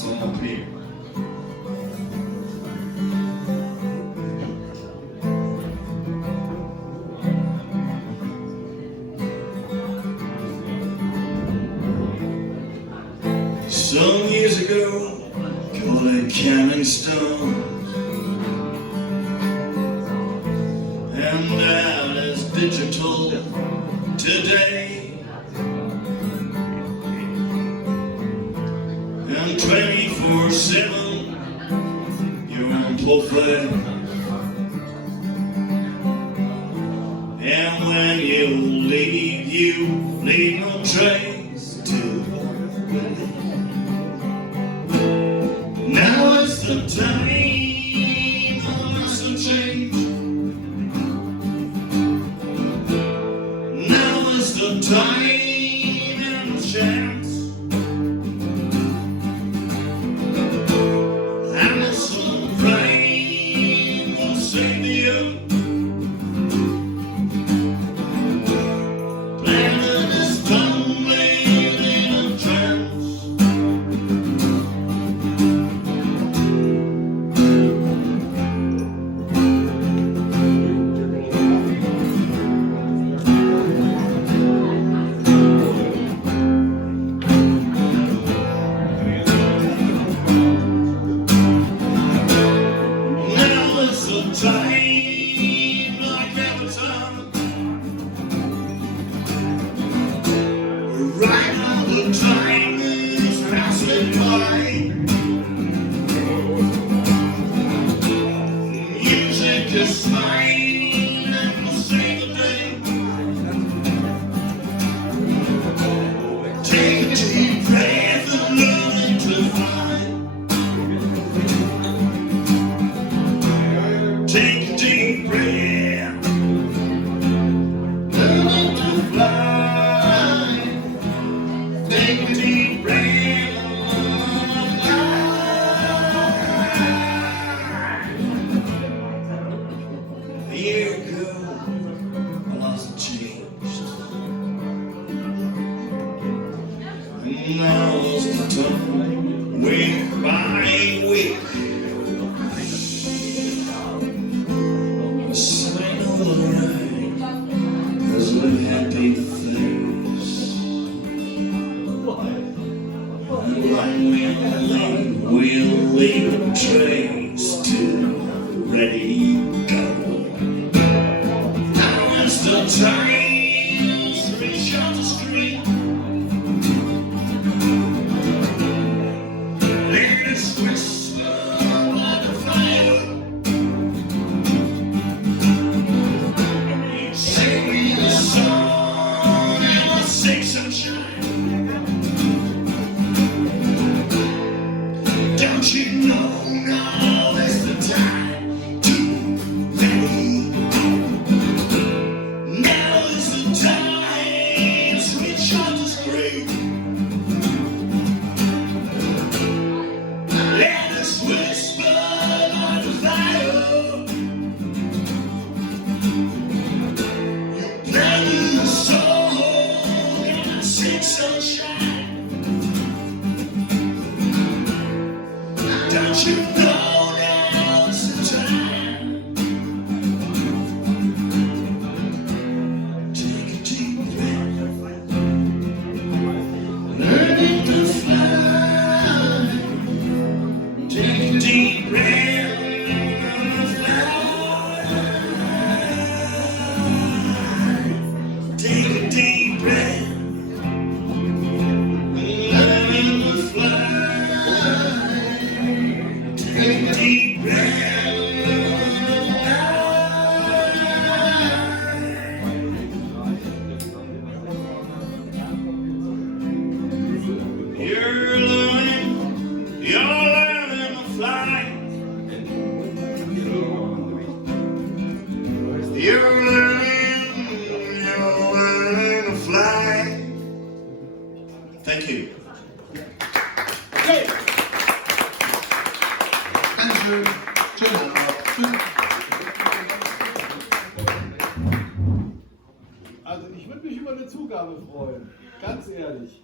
son up-here. Some years ago, called it counting stones, and now it's digital today, and 24/7 you're on profile, and when you leave no trace to. Now is the time for us to change. Now is the time and the chance. And the sun rain will save the earth. Planet is tumbling in a trance. Time like every time, right now the time is passing by. Music is mine and will save the day. Take a deep breath and learn to fly. Take a deep breath, learn to fly. Take a deep breath, fly. A year ago, a lot's changed, and now's the time, week by week. As a happy face, and like we'll leave a trace to ready go. Now is the time to reach out the street. Let us whisper like a fire. Don't you know now is the time to ready? Now is the time to reach out the screen. Let us whisper by the fire. You planted the soul in the sweet sunshine. Don't you know now's the time? Take a deep breath, learning to fly. Take a deep breath, fly. Take a deep breath, learning to fly. Take a deep breath. You're learning to fly. You're learning to fly. Thank you. Okay. Dankeschön. Schönen Abend noch. Tschüss. Also ich würde mich über eine Zugabe freuen. Ganz ehrlich.